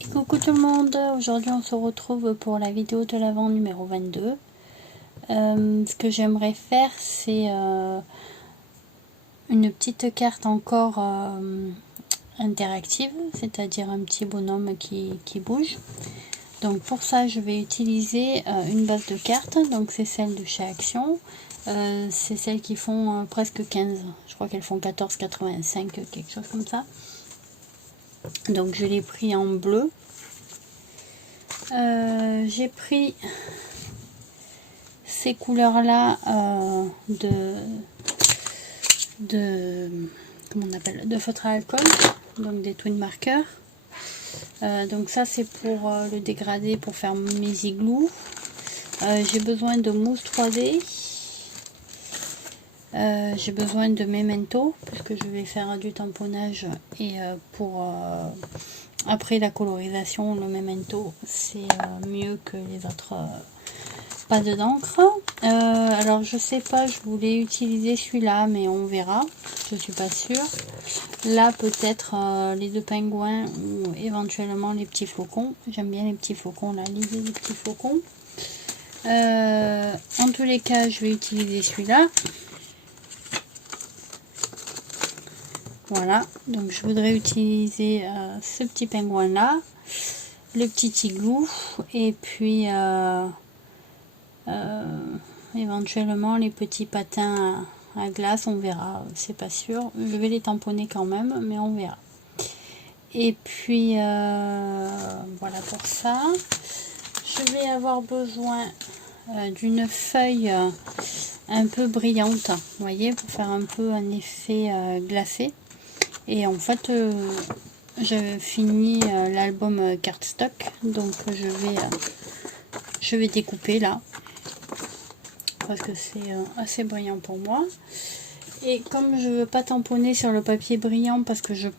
Et coucou tout le monde, aujourd'hui on se retrouve pour la vidéo de l'Avent numéro 22. Ce que j'aimerais faire, c'est une petite carte encore interactive, c'est-à-dire un petit bonhomme qui bouge. Donc pour ça je vais utiliser une base de cartes, donc c'est celle de chez Action. C'est celles qui font presque 15, je crois qu'elles font 14,85, quelque chose comme ça. Donc je l'ai pris en bleu. J'ai pris ces couleurs là comment on appelle, de feutre à alcool, donc des twin markers. Donc ça c'est pour le dégradé, pour faire mes igloos. J'ai besoin de mousse 3D. J'ai besoin de memento puisque je vais faire du tamponnage, et pour après la colorisation, le memento c'est mieux que les autres pas de d'encre. Alors je sais pas, je voulais utiliser celui-là mais on verra, je suis pas sûre. Là peut-être les deux pingouins ou éventuellement les petits flocons. J'aime bien les petits flocons, là, l'idée des petits flocons. En tous les cas je vais utiliser celui-là. Voilà, donc je voudrais utiliser ce petit pingouin là, le petit igloo, et puis éventuellement les petits patins à glace, on verra, c'est pas sûr. Je vais les tamponner quand même, mais on verra. Et puis voilà pour ça. Je vais avoir besoin d'une feuille un peu brillante, vous voyez, pour faire un peu un effet glacé. Et en fait, je finis l'album cardstock, donc je vais découper là, parce que c'est assez brillant pour moi. Et comme je veux pas tamponner sur le papier brillant, parce que je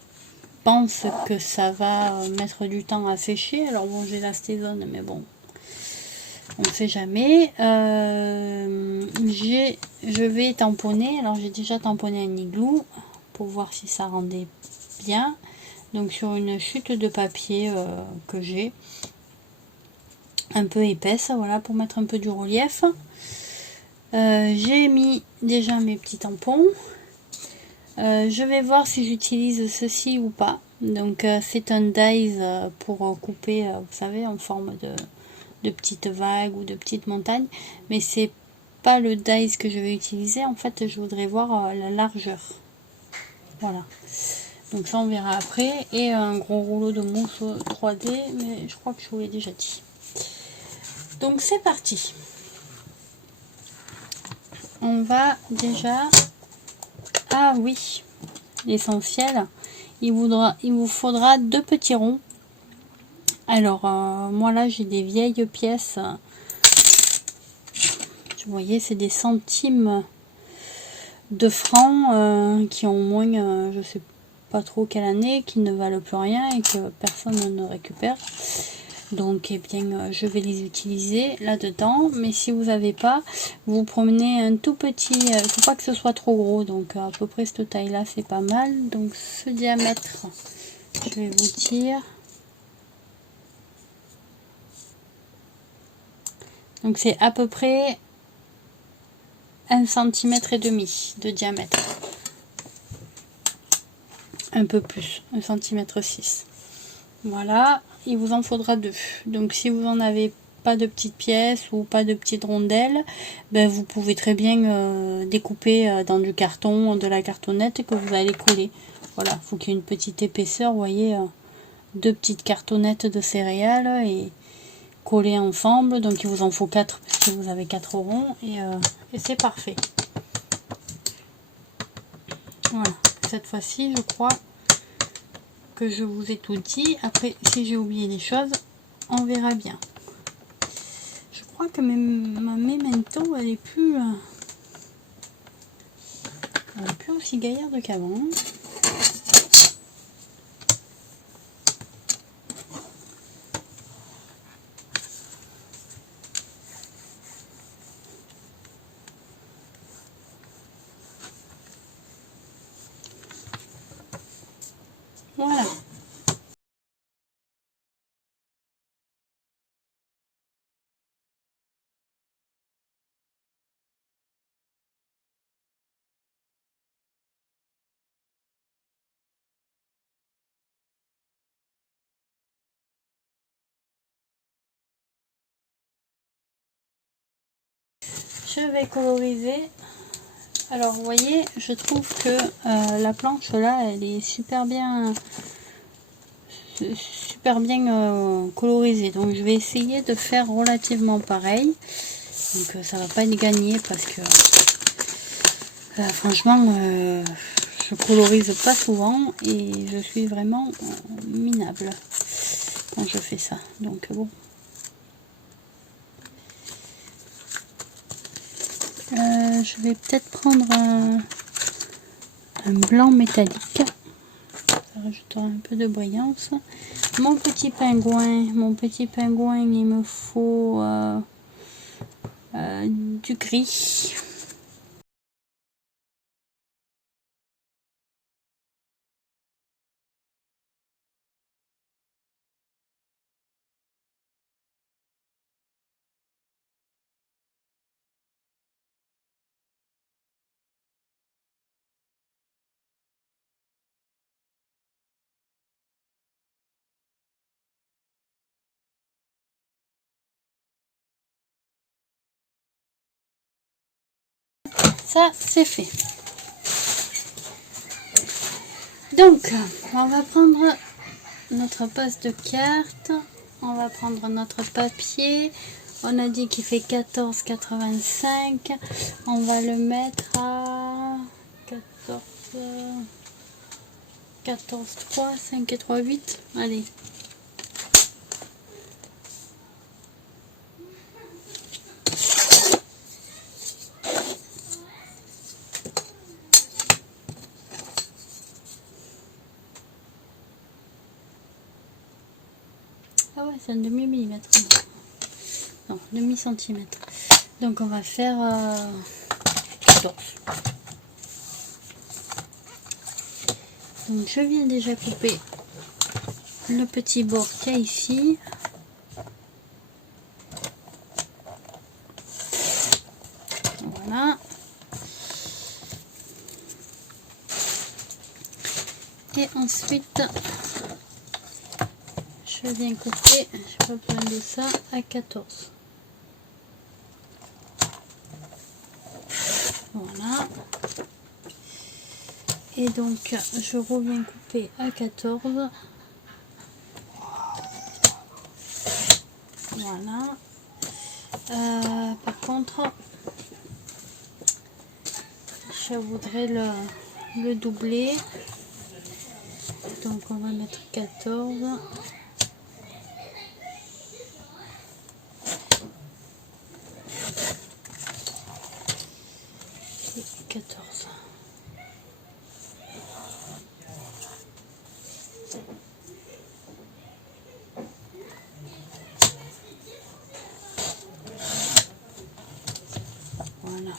pense que ça va mettre du temps à sécher, alors bon, j'ai la Stézone, mais bon, on ne sait jamais. Je vais tamponner, alors j'ai déjà tamponné un igloo pour voir si ça rendait bien, donc sur une chute de papier que j'ai un peu épaisse, voilà, pour mettre un peu du relief. J'ai mis déjà mes petits tampons. Je vais voir si j'utilise ceci ou pas. Donc c'est un dies pour couper, vous savez, en forme de petites vagues ou de petites montagnes, mais c'est pas le dies que je vais utiliser. En fait, je voudrais voir la largeur. Voilà, donc ça on verra après. Et un gros rouleau de mousse 3D, mais je crois que je vous l'ai déjà dit. Donc c'est parti. On va déjà... Ah oui, l'essentiel, il vous faudra 2 petits ronds. Alors moi là j'ai des vieilles pièces, vous voyez, c'est des centimes de francs qui ont moins, je sais pas trop quelle année, qui ne valent plus rien et que personne ne récupère. Donc eh bien je vais les utiliser là dedans. Mais si vous n'avez pas, vous prenez un tout petit, il ne faut pas que ce soit trop gros, donc à peu près cette taille là c'est pas mal. Donc ce diamètre, je vais vous dire, donc c'est à peu près 1,5 cm de diamètre, un peu plus, 1,6 cm. Voilà, il vous en faudra 2. Donc si vous en avez pas de petites pièces ou pas de petites rondelles, ben vous pouvez très bien découper dans du carton, de la cartonnette que vous allez coller. Voilà, il faut qu'il y ait une petite épaisseur, vous voyez, 2 petites cartonnettes de céréales et coller ensemble. Donc il vous en faut 4 puisque vous avez 4 ronds, et c'est parfait. Voilà, cette fois-ci je crois que je vous ai tout dit. Après, si j'ai oublié des choses, on verra bien. Je crois que ma memento elle est plus aussi gaillarde qu'avant. Voilà. je vais coloriser. Alors vous voyez, je trouve que la planche là, elle est super bien colorisée. Donc je vais essayer de faire relativement pareil. Donc ça va pas être gagné parce que franchement je colorise pas souvent et je suis vraiment minable quand je fais ça. Donc bon. Je vais peut-être prendre un blanc métallique. Ça rajoutera un peu de brillance. Mon petit pingouin, il me faut du gris. Ça, c'est fait. Donc, on va prendre notre passe de cartes. On va prendre notre papier. On a dit qu'il fait 14,85. On va le mettre à 14,3, 5 et 3, 8. Allez. Ah ouais, c'est un demi-millimètre. Non, demi-centimètre. Donc on va faire 14. Donc je viens déjà couper le petit bord qu'il y a ici. Voilà. Et ensuite, je viens couper, je peux prendre ça à 14. Voilà. Et donc, je reviens couper à 14. Voilà. Par contre, je voudrais le doubler. Donc, on va mettre 14. Et 14. Voilà.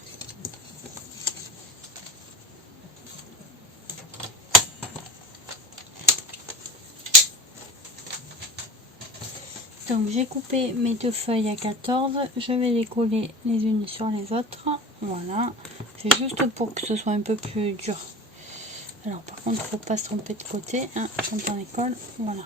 Donc j'ai coupé mes deux feuilles à 14, je vais les coller les unes sur les autres. Voilà, c'est juste pour que ce soit un peu plus dur. Alors par contre, il ne faut pas se tromper de côté hein, quand on les colle. Voilà.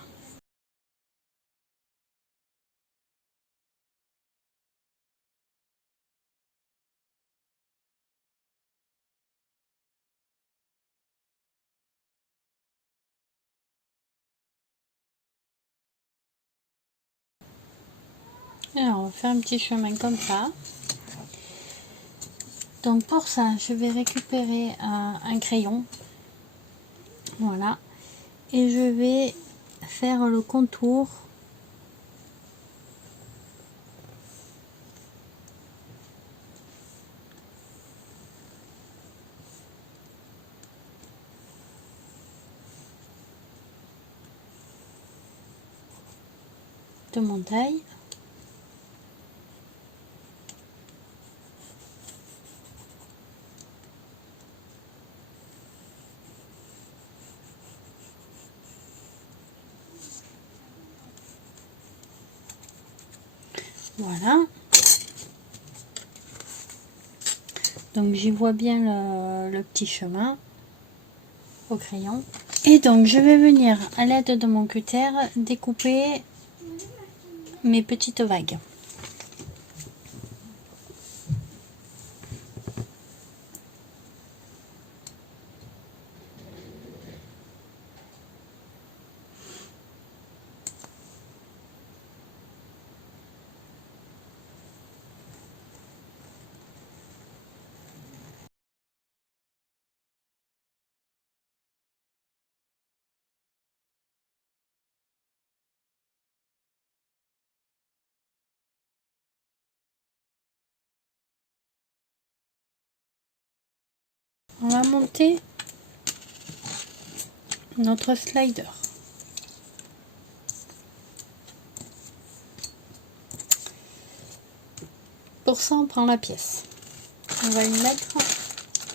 Alors on va faire un petit chemin comme ça. Donc pour ça, je vais récupérer un crayon. Voilà. Et je vais faire le contour de mon taille. Voilà. Donc j'y vois bien le petit chemin au crayon. Et donc je vais venir à l'aide de mon cutter découper mes petites vagues. On va monter notre slider. Pour ça, on prend la pièce. On va y mettre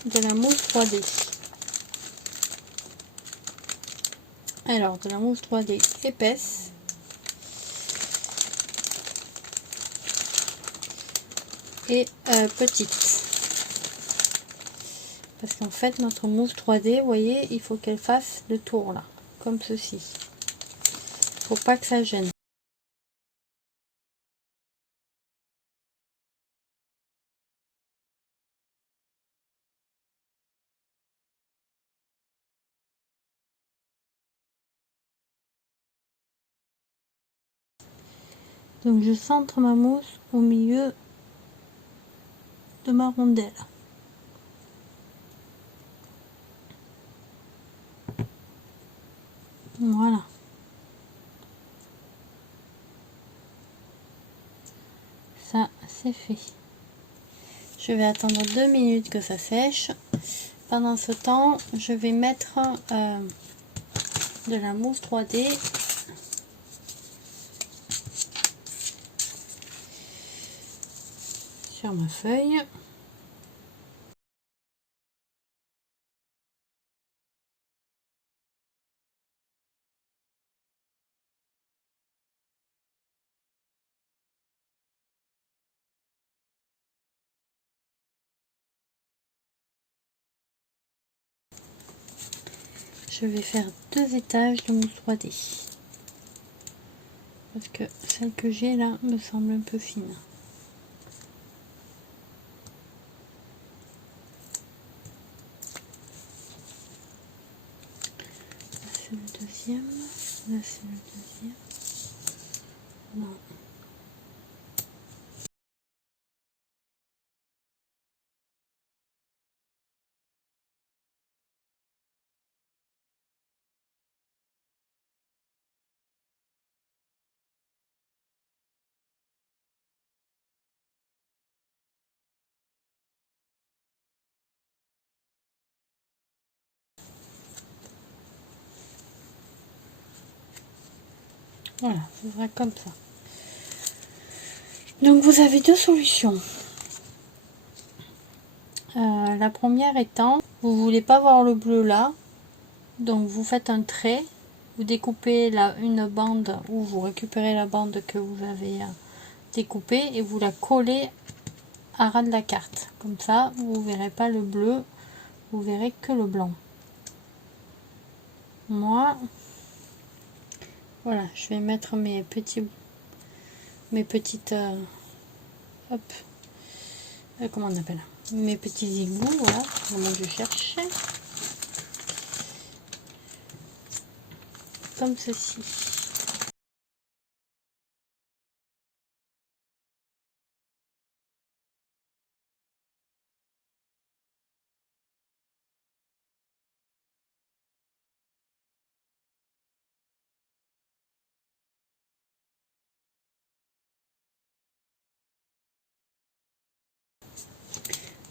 de la mousse 3D. Alors, de la mousse 3D épaisse. Et petite. Parce qu'en fait, notre mousse 3D, vous voyez, il faut qu'elle fasse le tour là, comme ceci. Faut pas que ça gêne. Donc je centre ma mousse au milieu de ma rondelle. Voilà. Ça, c'est fait. Je vais attendre 2 minutes que ça sèche. Pendant ce temps, je vais mettre de la mousse 3D sur ma feuille. Je vais faire 2 étages de mousse 3D. Parce que celle que j'ai là me semble un peu fine. C'est le deuxième. Là c'est le deuxième. Non. Voilà, ce sera comme ça. Donc vous avez 2 solutions. La première étant, vous voulez pas voir le bleu là, donc vous faites un trait, vous découpez une bande ou vous récupérez la bande que vous avez découpée et vous la collez à ras de la carte. Comme ça, vous verrez pas le bleu, vous verrez que le blanc. Moi, voilà, je vais mettre mes petites hop, comment on appelle, mes petits égouts, voilà, comment je cherche, comme ceci.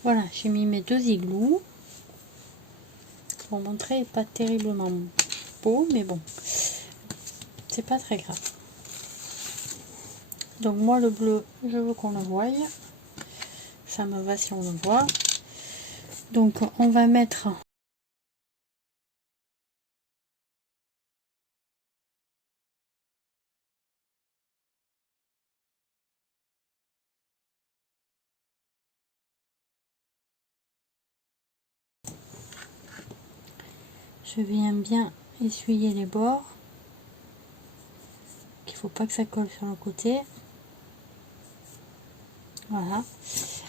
Voilà, j'ai mis mes 2 igloos. Mon montrer est pas terriblement beau, mais bon, c'est pas très grave. Donc moi le bleu, je veux qu'on le voie. Ça me va si on le voit. Donc on va mettre je viens bien essuyer les bords. Il faut pas que ça colle sur le côté. Voilà.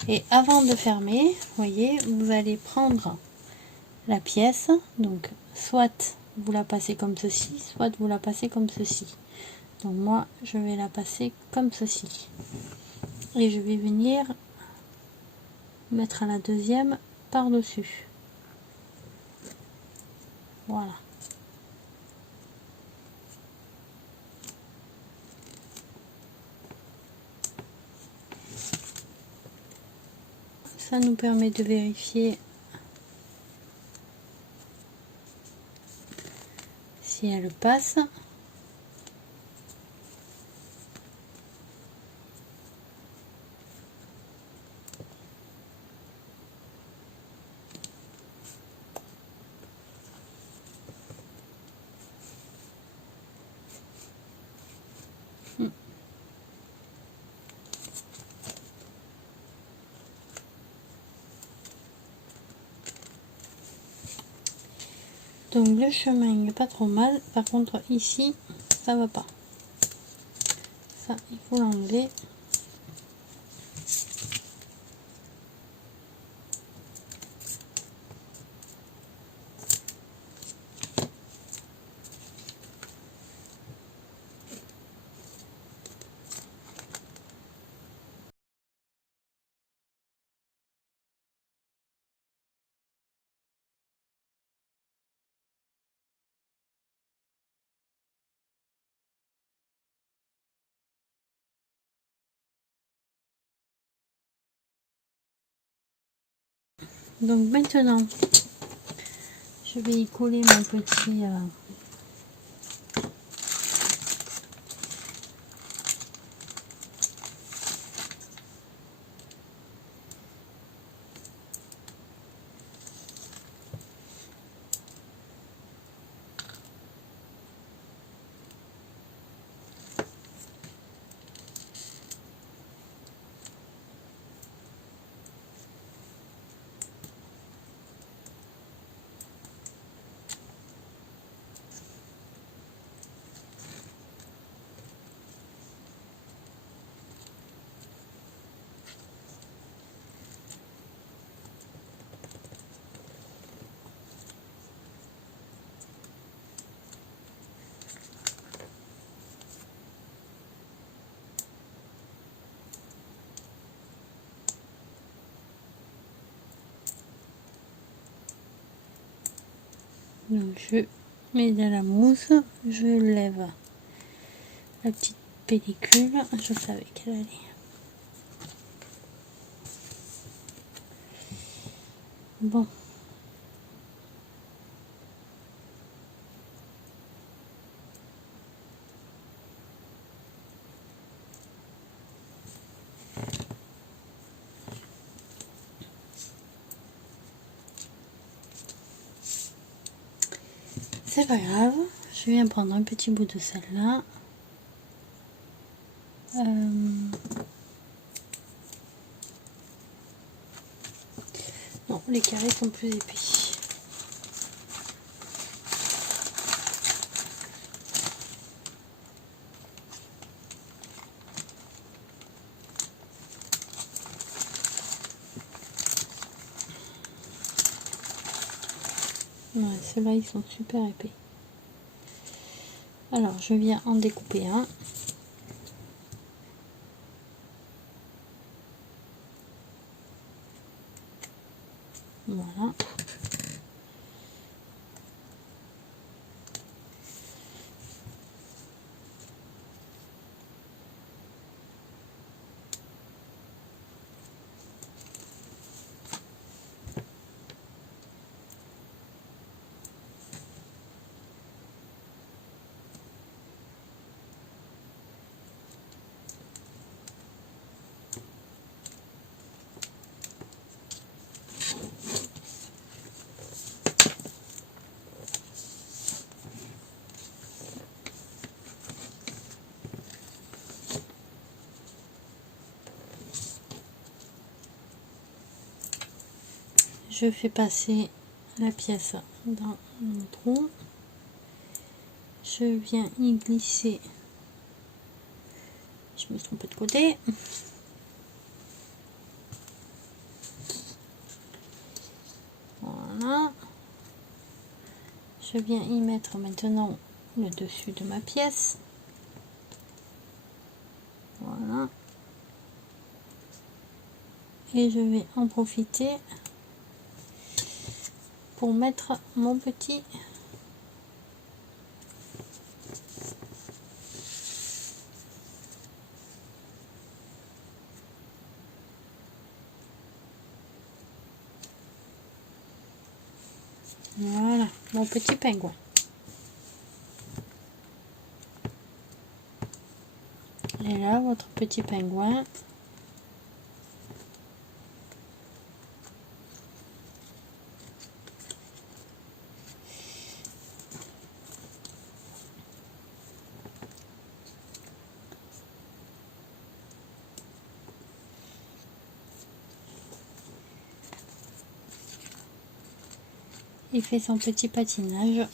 Et avant de fermer, voyez, vous allez prendre la pièce. Donc soit vous la passez comme ceci, soit vous la passez comme ceci. Donc moi, je vais la passer comme ceci. Et je vais venir mettre la deuxième par-dessus. Voilà. Ça nous permet de vérifier si elle passe. Donc le chemin il n'est pas trop mal, par contre ici ça va pas, ça il faut l'enlever. Donc maintenant je vais y coller mon petit donc je mets de la mousse, je lève la petite pellicule, je savais qu'elle allait. Bon. C'est pas grave, je viens prendre un petit bout de celle-là. Non, les carrés sont plus épais. Ouais, ceux-là ils sont super épais. Alors je viens en découper un. Voilà. Je fais passer la pièce dans mon trou. Je viens y glisser. Je me suis trompée de côté. Voilà. Je viens y mettre maintenant le dessus de ma pièce. Voilà. Et je vais en profiter pour mettre mon petit voilà, mon petit pingouin. Et là, votre petit pingouin. Il fait son petit patinage.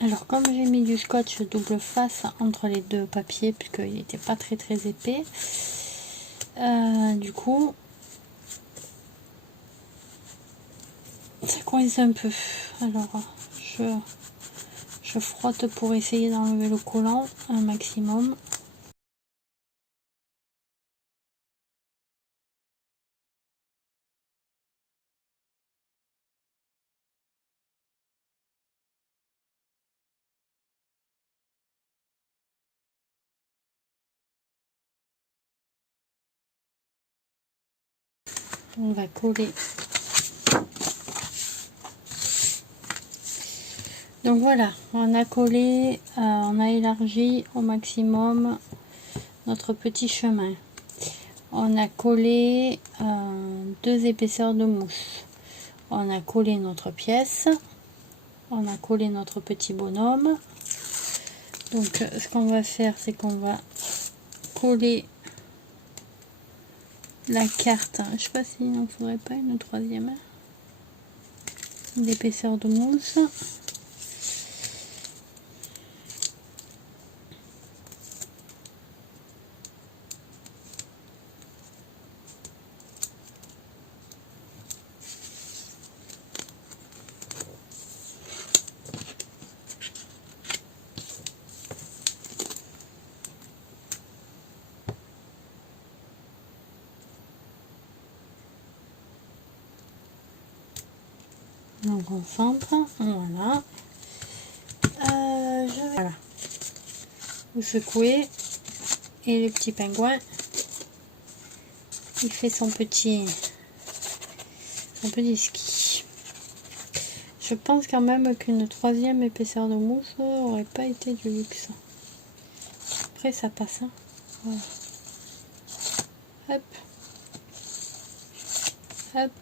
Alors comme j'ai mis du scotch double face entre les deux papiers puisqu'il n'était pas très épais, du coup ça coince un peu. Alors je frotte pour essayer d'enlever le collant un maximum. On va coller. Donc voilà, on a collé, on a élargi au maximum notre petit chemin. On a collé 2 épaisseurs de mousse. On a collé notre pièce. On a collé notre petit bonhomme. Donc ce qu'on va faire, c'est qu'on va coller la carte. Je sais pas s'il n'en faudrait pas une troisième d'épaisseur de mousse. Donc on centre, voilà. Voilà. Vous secouez et le petit pingouin, il fait son petit ski. Je pense quand même qu'une troisième épaisseur de mousse aurait pas été du luxe. Après ça passe. Hein. Voilà. Hop. Hop.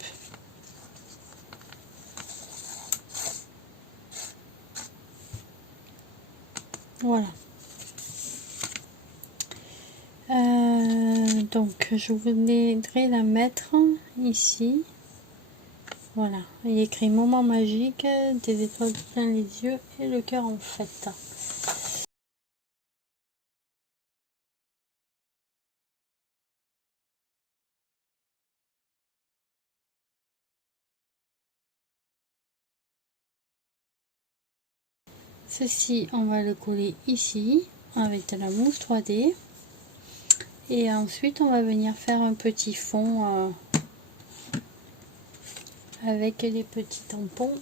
Voilà. Donc je voudrais la mettre ici. Voilà. Il y a écrit moment magique, des étoiles plein les yeux et le cœur en fête. Ceci, on va le coller ici avec de la mousse 3D. Et ensuite, on va venir faire un petit fond avec les petits tampons.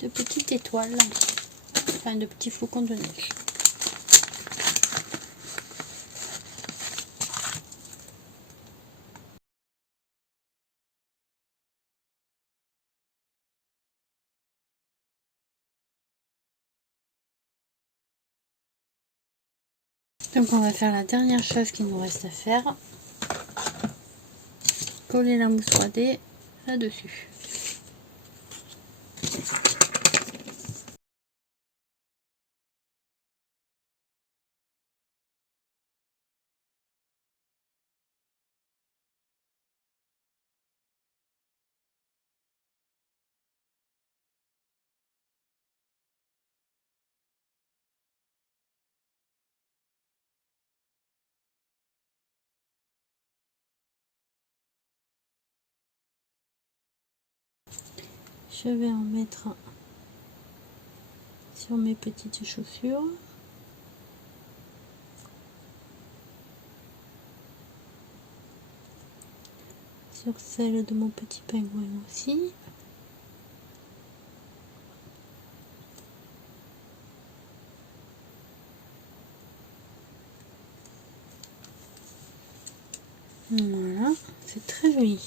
De petites étoiles, enfin de petits flocons de neige. Donc on va faire la dernière chose qu'il nous reste à faire. Coller la mousse 3D là-dessus. Je vais en mettre sur mes petites chaussures. Sur celle de mon petit pingouin aussi. Voilà, c'est très joli.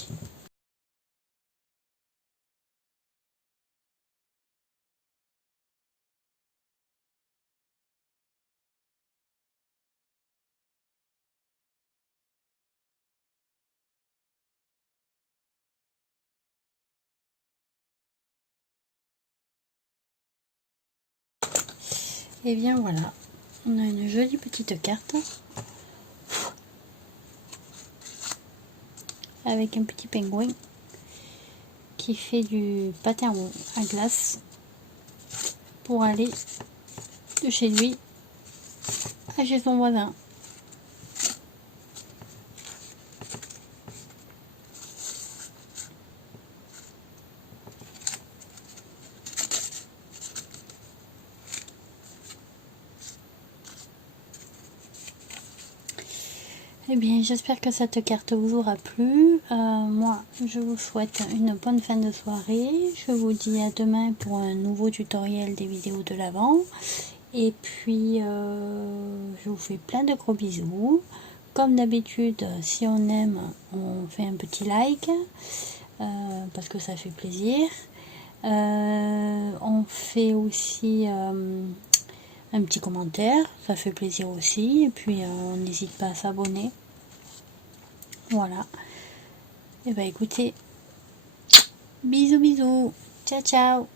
Et bien voilà, on a une jolie petite carte avec un petit pingouin qui fait du patin à glace pour aller de chez lui à chez son voisin. Eh bien, j'espère que cette carte vous aura plu. Moi, je vous souhaite une bonne fin de soirée. Je vous dis à demain pour un nouveau tutoriel des vidéos de l'Avent. Et puis, je vous fais plein de gros bisous. Comme d'habitude, si on aime, on fait un petit like, parce que ça fait plaisir. On fait aussi un petit commentaire, ça fait plaisir aussi. Et puis, on n'hésite pas à s'abonner. Voilà. Et bah écoutez, bisous bisous. Ciao ciao.